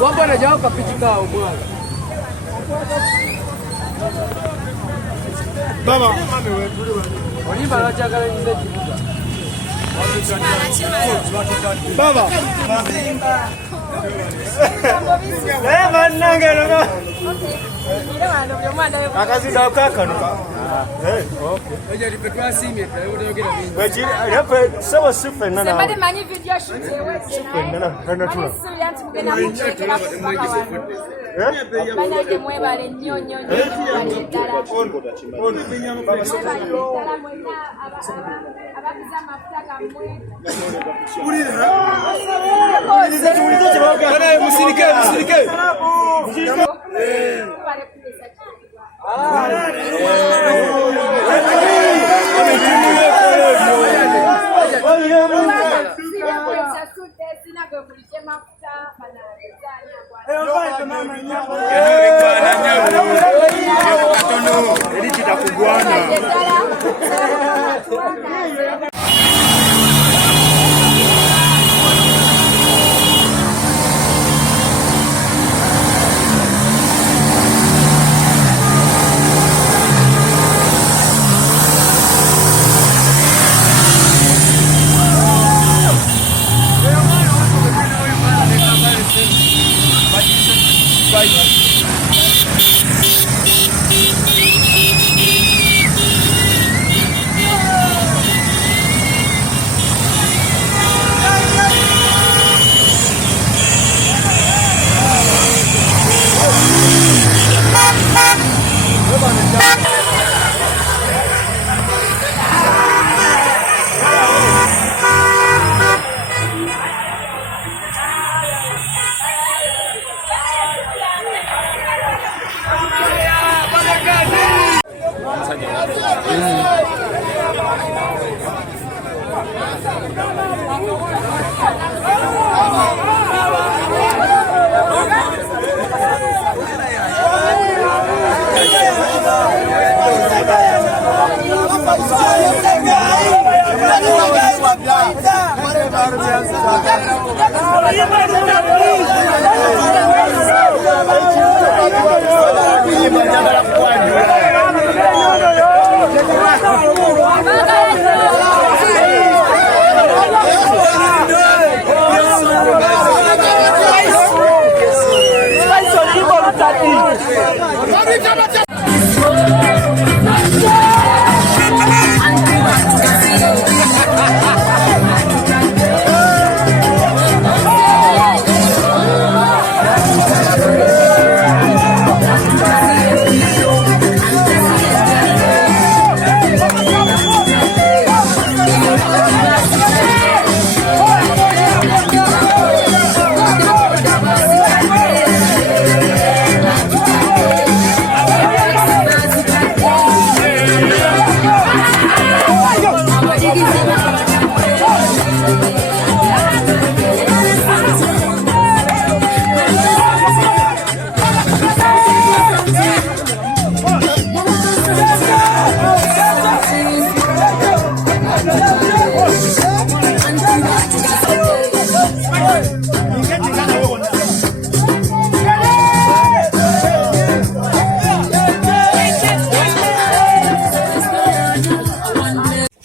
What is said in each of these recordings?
Wamba na jao kapitika umwana. Baba. Olimba lachagala nyize kibuga. Baba. Manange no. Akazi da kakano. Okay. Oje ripetwa simye tayogera bingi. Bajiri yape saba sife nana. Semade manyi video shoot yewe. Sife nana tuna. Bana je mwebale nyonyo abakiza mafuta kamwe. Musirike.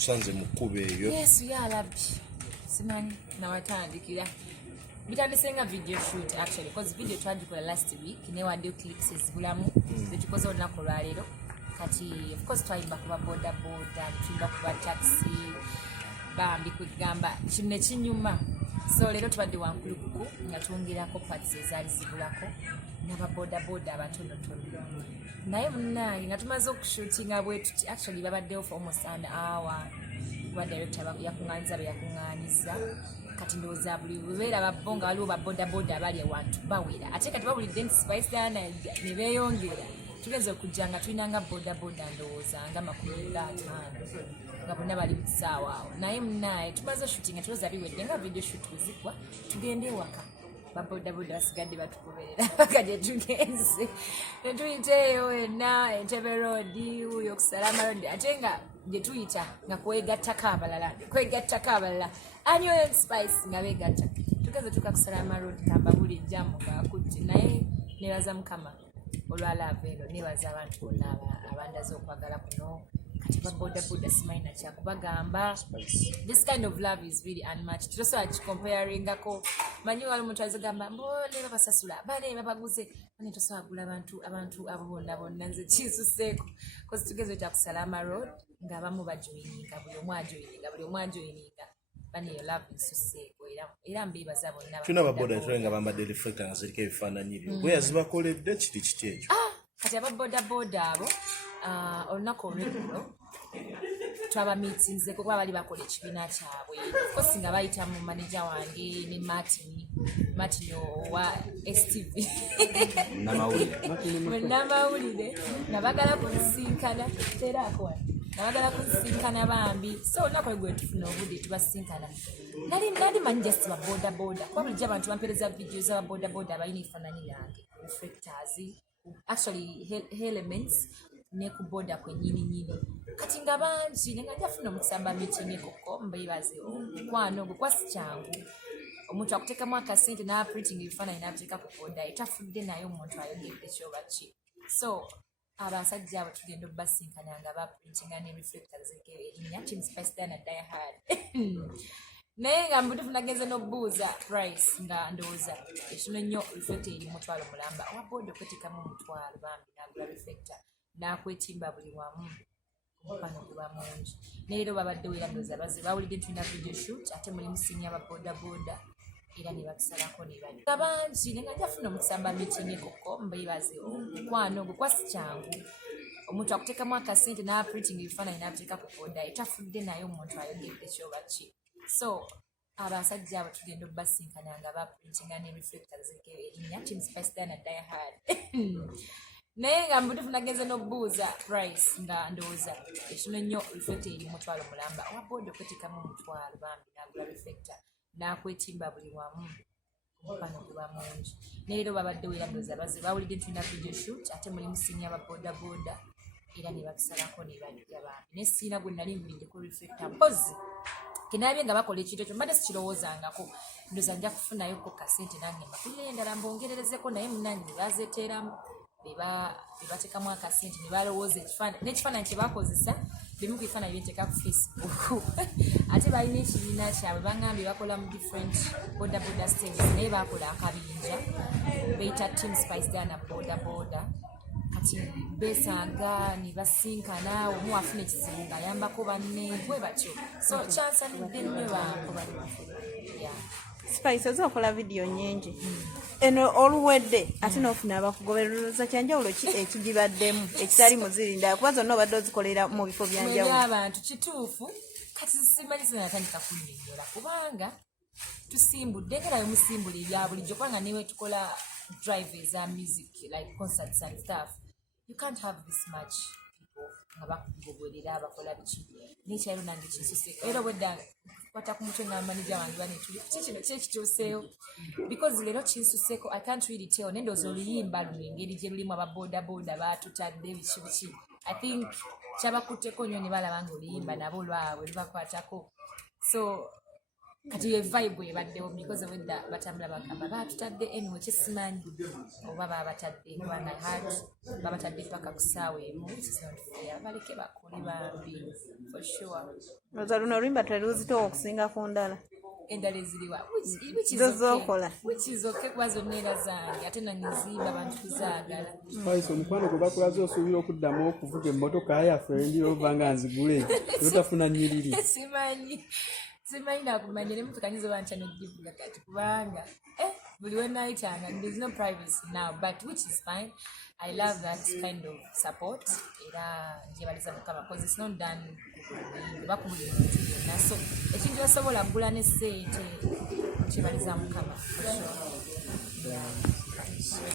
Sanze mukube yo. Yes, ya rabbi. Simani na watandikira. Bitanisenga video shoot actually because video twandikola last week ne wa clips ezibulamu zetukoze olunaku lwalero kati of course twayimba kuba boda twimba kuba taxi bambi kugamba kinne kinyuma so lero tubadde wankulukuku nga twongerako parts ezaali zibulako n'aba boda abatonotono naye munnange nga tumaze okushootinga bwetuti actually babaddewo for almost an hour kuba director yakuŋŋaanyiza be yakuŋŋaanyiza kati ndowooza buli webeera babbo nga waliwo baboda abali ewantu bawera ate kati babulidde nti spice dana ne beeyongera tugenza okujja nga tulinanga boda ndowooza nga 50 nga bonna bali mu kisaawa awo naye munnaaye tumaze shooting nga tulowooza biwedde nga video shoot wezigwa tugende ewaka babodaboda basigadde batugoberera paka gye tugenze ne tuyiteeyo wenna Entebbe Road uyo Salama Road ate nga gye tuyita nga kwegattako abalala Onion Spice nga beegatta tugeze tuka ku Salama Road kamba buli jjamu ngaakutte naye nebaza Mukama olwalaava eno nebaza abantu bonna abandaze okwagala kuno kati babodaboda simanyi nakyakubagamba. This kind of love is really unmatched. Tutosobola kikomparingako manyi wali omuntu azigamba mbone babasasula bane babaguze bane tosobola kugula abantu abo bonna nze kinsuseeko kozi tugeze kya ku Salama Road ng'abamu bajoyininga buli omu ajoyininga bane yo love nsuseeko era mbeebaza bonna tuna ababoda nga bambadde reflector nga ziriko ebifaananyi byo bwe yazibakoledde kiki ekyo kati ababodaboda abo olunaku olweggulo twabamiitinzeko kuba bali bakola ekibiina kyabwe kosi nga bayita mu maneja wange ne Martin owa STV namawulire nga bagala kunsinkana bambi so olunaku olweggulo tufuna obudde tubasinkana nali manyi just babodaboda kuba bulijjo abantu bampeereza vidiyo z'ababodaboda abalina ebifaananyi yange reflectors actually elements ne ku boda kwennyini kati nga bangi nenga njafuna omukusamba meeting koko mbeebaze omukwano gwe kwasi kyangu omuntu akuteekamu akasente n'aprinting ebifaananyi n'ateeka ku boda etafudde naye omuntu ayogedde kyoba ki so abasajja abo tugenda obbasinkana nga baprintinga ne reflectors erinnya Team Spice Dana Diehard naye nga mbutufu nagenze n'obuuza price nga ndowooza ekino nnyo reflector eri mutwalo mulamba owaboda okweteekamu omutwalo bambi n'agula reflector n'akwetimba buli wamu omukwano guba mungi neero babadde wera ndowooza bawulidde ntulina video shoot ate mulimu senior ababodaboda era ne bakisalako ne bali bangi nenga njafuna omukusamba meeting koko mbeebaze omukwano gwe kwasi kyangu omuntu akuteekamu akasente n'aprinting ebifaananyi n'ateeka ku boda etafudde naye omuntu ayogedde kyoba ki so abasajja abo tugenda obbasinkana nga baprintinga ne reflectors erinnya Team Spice Dana Diehard naye nga mbutufu nagenze n'obuuza price nga ndowooza ekino nnyo reflector eri mutwalo mulamba owaboda okweteekamu omutwalo bambi n'agula reflector n'akwetimba buli wamu omukwano guba mungi neero babadde wera ndowooza bawulidde ntulina video shoot ate mulimu senior ababodaboda era ne bakisalako ne bajja bambi ne siina gwe nali mbiddeko reflector mpozi kenabye nga bakola ekintu ekyo mbadde sikirowoozangako ndowooza nja kufunayoko kasente nange mbakulira endala mbongererezeko naye munange ne bazeteeramu bebateekamu akasente ne balowooza n'ekifaananyi kye bakozesa bimu ku bifaananyi byenteeka ku Facebook ate balina ekibiina kyabwe bangambye bakola mu different bodaboda stages naye bakola akabinja beyita Team Spice Dana bodaboda kati beesanga ne basinkana omu afuna ekizibu ng'ayambako banne bwe batyo so kyansanidde nnyo bankobalya Spice ozokola video nyingi eno oluwedde ate n'ofuna abakugoberereza kyanjawulo ki ekigibaddemu ekitali muzirinda kuba zonna obadde ozikolera mu bifo byanjawulo abantu kituufu kati simanyi sinatandika kunnyonnyola kubanga tusimbudde ngerayo musimbula ebya bulijjo kubanga newe tukola drive eza music like concerts and stuff you can't have this much people nga bakugoberera bakola biki nekyalo nange kinsuseeko era obwedda kwata ku mutwe n'amanija wange banetuli kikino kyekituuseeyo because leero kinsuseeko I can't really tell nendooza oluyimba luno engeri gye lulimu ababodaboda baatutadde biki I think kyabakutteko nnyo ne balaba nga oluyimba nabo lwabwe lubakwatako so kati vibe ebaddewo because obwedda batambula bagamba baatutadde anyway kyesimanyi oba babatadde kubanga babatadde paka ku ssaawa emu baleke bakole bambi for sure oza luno oluyimba twaluzitowa okusinga ku ndala endala eziriwa zozokola wikizoke kuba zonna era zange ate nangizimba abantu kuzaagala Spice omukwano gwe bakulaze osuubira okuddamu okuvuga emmotoka yaffe ndi ova nga nzigule otafuna nnyiriri simanyi nakumanya n'emmotoka nyizo bankya n'ogivuga kati kubanga buli wenayitanga there's no privacy now but which is fine I love that kind of support era njebaliza mukama because it's not done bakubulira omuntu yonna so ekintu osobola kugula ne ssente kyebaliza mukama for sure.